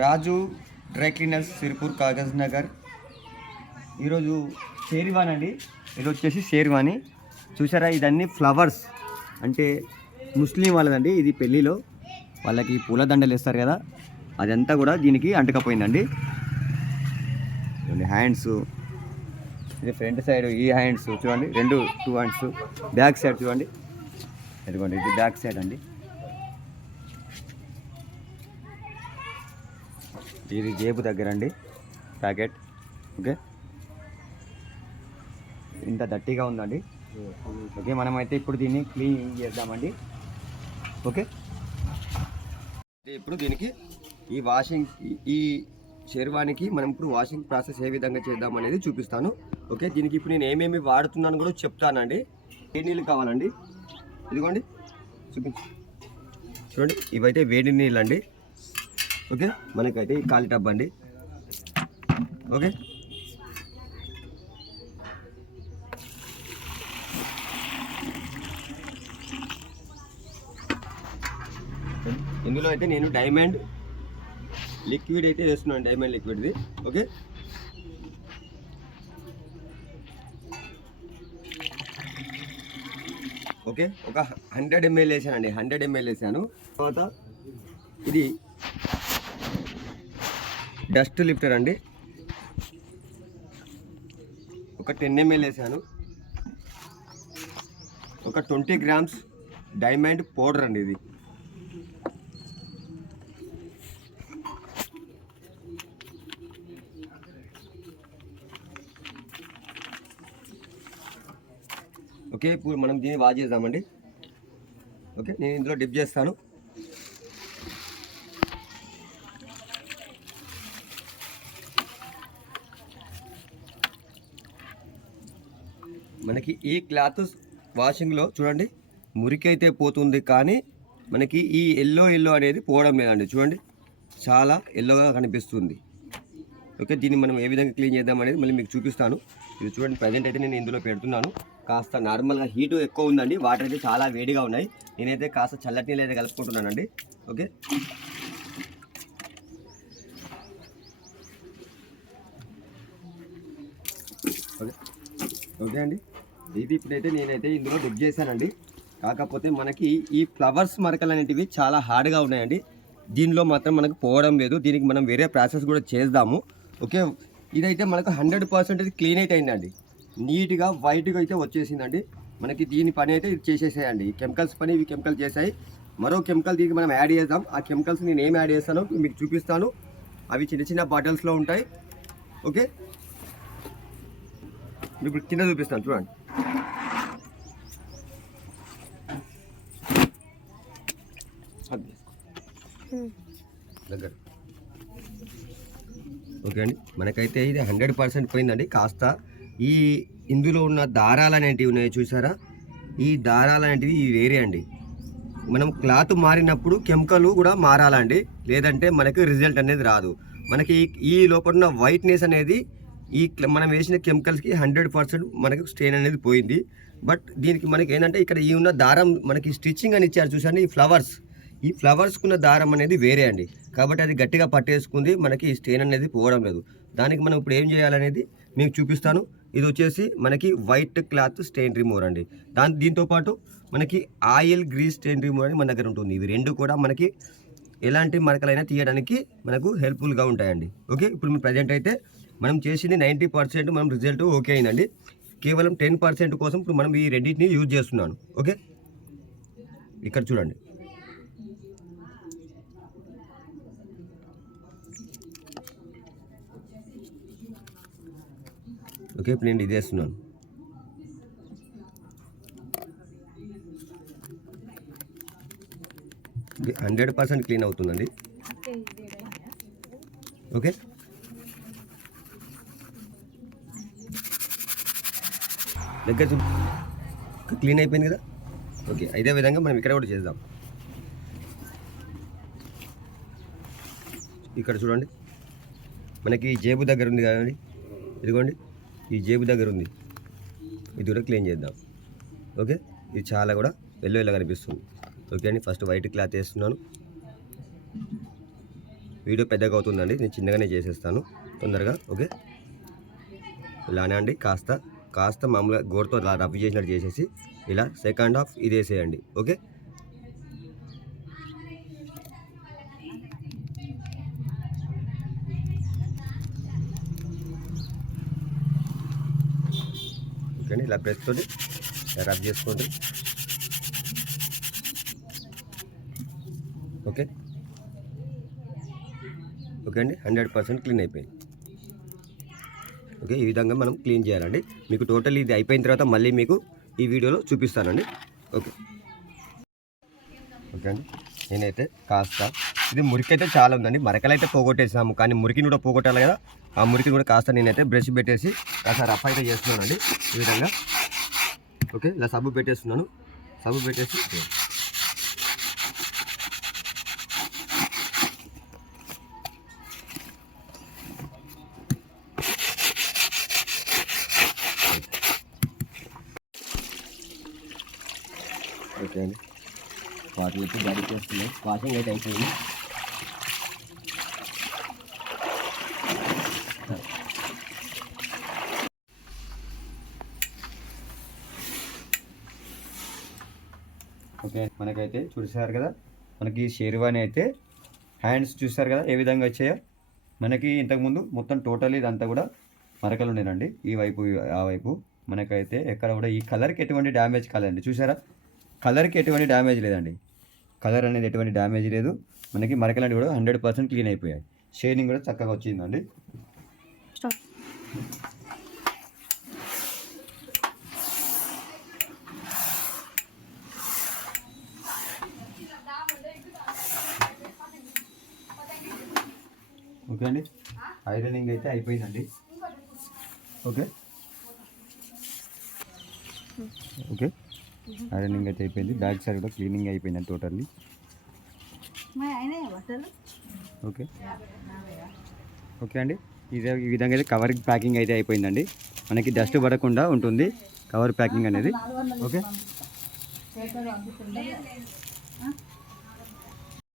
రాజు dry cleaners Sirpur Kagaz Nagar. ఈరోజు షేర్వాన్ అండి. ఇది వచ్చేసి షేర్వాని. చూసారా, ఇదన్నీ ఫ్లవర్స్ అంటే ముస్లిం వాళ్ళదండి. ఇది పెళ్ళిలో వాళ్ళకి పూలదండలు వేస్తారు కదా, అదంతా కూడా దీనికి అంటుకపోయిందండి. హ్యాండ్స్, ఇది ఫ్రంట్ సైడ్, ఈ హ్యాండ్స్ చూడండి, 2 హ్యాండ్స్. బ్యాక్ సైడ్ చూడండి, ఇదిగోండి, ఇది బ్యాక్ సైడ్ అండి. ఇది జేబు దగ్గర అండి ప్యాకెట్. ఓకే, ఇంత డర్టీగా ఉందండి. ఓకే, మనమైతే ఇప్పుడు దీన్ని క్లీన్ చేద్దామండి. ఓకే, ఇప్పుడు దీనికి ఈ షేర్వానికి మనం ఇప్పుడు వాషింగ్ ప్రాసెస్ ఏ విధంగా చేద్దాం అనేది చూపిస్తాను. ఓకే, దీనికి ఇప్పుడు నేను ఏమేమి వాడుతున్నాను కూడా చెప్తానండి. వేడి నీళ్ళు కావాలండి, ఇదిగోండి చూడండి, ఇవైతే వేడి నీళ్ళు అండి. ఓకే, మనకైతే ఈ ఖాళీ టబ్ అండి. ఓకే, ఇందులో అయితే నేను డైమండ్ లిక్విడ్ అయితే వేస్తున్నాను, డైమండ్ లిక్విడ్ది. ఓకే, ఓకే, ఒక 100 ml వేసానండి. 100 ml వేసాను. తర్వాత ఇది డస్ట్ లిఫ్టర్ అండి, ఒక 10 ml వేసాను. ఒక 20 grams డైమండ్ పౌడర్ అండి ఇది. ఓకే, ఇప్పుడు మనం దీన్ని వాష్ చేద్దామండి. ఓకే, నేను ఇందులో డిప్ చేస్తాను. మనకి ఈ క్లాత్ వాషింగ్లో చూడండి, మురికి అయితే పోతుంది, కానీ మనకి ఈ ఎల్లో అనేది పోవడం లేదండి. చూడండి, చాలా ఎల్లోగా కనిపిస్తుంది. ఓకే, దీన్ని మనం ఏ విధంగా క్లీన్ చేద్దాం అనేది మళ్ళీ మీకు చూపిస్తాను. ఇది చూడండి, ప్రజెంట్ అయితే నేను ఇందులో పెడుతున్నాను. కాస్త నార్మల్గా హీట్ ఎక్కువ ఉందండి, వాటర్ అయితే చాలా వేడిగా ఉన్నాయి. నేనైతే కాస్త చల్లటి నీళ్ళు అయితే కలుపుకుంటున్నానండి. ఓకే, ఓకే, ఓకే అండి. ఇది ఇప్పుడైతే నేనైతే ఇందులో డిప్ చేశానండి. కాకపోతే మనకి ఈ ఫ్లవర్స్ మరకలు అనేటివి చాలా హార్డ్గా ఉన్నాయండి. దీనిలో మాత్రం మనకు పోవడం లేదు. దీనికి మనం వేరే ప్రాసెస్ కూడా చేద్దాము. ఓకే, ఇదైతే మనకు 100% క్లీన్ అయితే అయిందండి. నీట్గా వైట్గా అయితే వచ్చేసిందండి. మనకి దీని పని అయితే ఇది చేసేసాయండి. ఈ కెమికల్స్ పని ఇవి కెమికల్ చేసాయి. మరో కెమికల్ దీనికి మనం యాడ్ చేద్దాం. ఆ కెమికల్స్ నేను ఏం యాడ్ చేస్తానో మీకు చూపిస్తాను. అవి చిన్న చిన్న బాటిల్స్లో ఉంటాయి. ఓకే, ఇప్పుడు కింద చూపిస్తాను చూడండి. దగ్గర ఓకే అండి, మనకైతే ఇది 100% పోయిందండి. కాస్త ఈ ఇందులో ఉన్న దారాలు అనేటివి ఉన్నాయి చూసారా, ఈ దారాలు అనేటివి వేరే అండి. మనం క్లాత్ మారినప్పుడు కెమికల్ కూడా మారాలండి, లేదంటే మనకి రిజల్ట్ అనేది రాదు. మనకి ఈ లోపల ఉన్న వైట్నెస్ అనేది ఈ మనం వేసిన కెమికల్స్కి 100% మనకి స్టెయిన్ అనేది పోయింది. బట్ దీనికి మనకి ఏంటంటే ఇక్కడ ఈ ఉన్న దారం మనకి స్టిచ్చింగ్ అని ఇచ్చారు చూసారండి. ఈ ఫ్లవర్స్కున్న దారం అనేది వేరే అండి, కాబట్టి అది గట్టిగా పట్టేసుకుంది. మనకి స్టెయిన్ అనేది పోవడం లేదు. దానికి మనం ఇప్పుడు ఏం చేయాలనేది మీకు చూపిస్తాను. ఇది వచ్చేసి మనకి వైట్ క్లాత్ స్టెయిన్ రిమూవర్ అండి. దీంతోపాటు మనకి ఆయిల్ గ్రీస్ స్టెయిన్ రిమూవర్ అని మన దగ్గర ఉంటుంది. ఇవి రెండు కూడా మనకి ఎలాంటి మరకలైనా తీయడానికి మనకు హెల్ప్ఫుల్గా ఉంటాయండి. ఓకే, ఇప్పుడు మీ ప్రజెంట్ అయితే మనం చేసింది 90% మనం రిజల్ట్ ఓకే అయిందండి. కేవలం 10% కోసం ఇప్పుడు మనం ఈ రెండింటిని యూజ్ చేస్తున్నాను. ఓకే, ఇక్కడ చూడండి. ఓకే, ఇప్పుడు నేను ఇది వేస్తున్నాను. ఇది 100% క్లీన్ అవుతుందండి. ఓకే, దగ్గర క్లీన్ అయిపోయింది కదా. ఓకే, ఇదే విధంగా మనం ఇక్కడ కూడా చేద్దాం. ఇక్కడ చూడండి, మనకి జేబు దగ్గర ఉంది కదండి, ఇదిగోండి, ఈ జేబు దగ్గర ఉంది. ఇది కూడా క్లీన్ చేద్దాం. ఓకే, ఇది చాలా కూడా ఎల్లో కనిపిస్తుంది. ఓకే అండి, ఫస్ట్ వైట్ క్లాత్ వేస్తున్నాను. వీడియో పెద్దగా అవుతుందండి, నేను చిన్నగానే చేసేస్తాను తొందరగా. ఓకే, ఇలానే అండి కాస్త మామూలుగా గోడతో రబ్ చేసినట్టు చేసేసి ఇలా సెకండ్ హాఫ్ ఇది వేసేయండి. ఓకే, ఓకే అండి. ఇలా బ్రష్ తోటి రబ్ చేసుకోండి. ఓకే ఓకే అండి, 100% క్లీన్ అయిపోయింది. ఓకే, ఈ విధంగా మనం క్లీన్ చేయాలండి. మీకు టోటల్ ఇది అయిపోయిన తర్వాత మళ్ళీ మీకు ఈ వీడియోలో చూపిస్తానండి. ఓకే ఓకే అండి, నేనైతే కాస్త ఇది మురికి అయితే చాలా ఉందండి. మరకలు అయితే పోగొట్టేసాము, కానీ మురికిని కూడా పోగొట్టాలి కదా. ఆ మురికిని కూడా కాస్త నేనైతే బ్రష్ పెట్టేసి కాస్త రఫ్ అయితే చేస్తున్నానండి ఈ విధంగా. ఓకే, ఇలా సబ్బు పెట్టేస్తున్నాను. సబ్బు పెట్టేసి ఓకే అండి, వాటర్ అయితే గాడి చేస్తున్నాయి. వాషింగ్ అయితే అయిపోయింది. ఓకే, మనకైతే చూసారు కదా, మనకి షేర్వాణి అయితే హ్యాండ్స్ చూసారు కదా ఏ విధంగా వచ్చాయో. మనకి ఇంతకుముందు మొత్తం టోటల్ ఇదంతా కూడా మరకలు ఉండేనండి, ఈ వైపు ఆ వైపు. మనకైతే ఎక్కడ కూడా ఈ కలర్కి ఎటువంటి డ్యామేజ్ కాలేదండి. చూసారా, కలర్కి ఎటువంటి డ్యామేజ్ లేదండి. కలర్ అనేది ఎటువంటి డ్యామేజ్ లేదు. మనకి మరకలు కూడా 100% క్లీన్ అయిపోయాయి. షైనింగ్ కూడా చక్కగా వచ్చిందండి. ఓకే అండి, ఐరనింగ్ అయితే అయిపోయిందండి. ఓకే ఓకే, ఐరనింగ్ అయితే అయిపోయింది. బ్యాక్ సైడ్ కూడా క్లీనింగ్ అయిపోయిందండి టోటల్లీ. ఓకే ఓకే అండి, ఈ విధంగా అయితే కవర్ ప్యాకింగ్ అయితే అయిపోయిందండి. మనకి డస్ట్ పడకుండా ఉంటుంది కవర్ ప్యాకింగ్ అనేది. ఓకే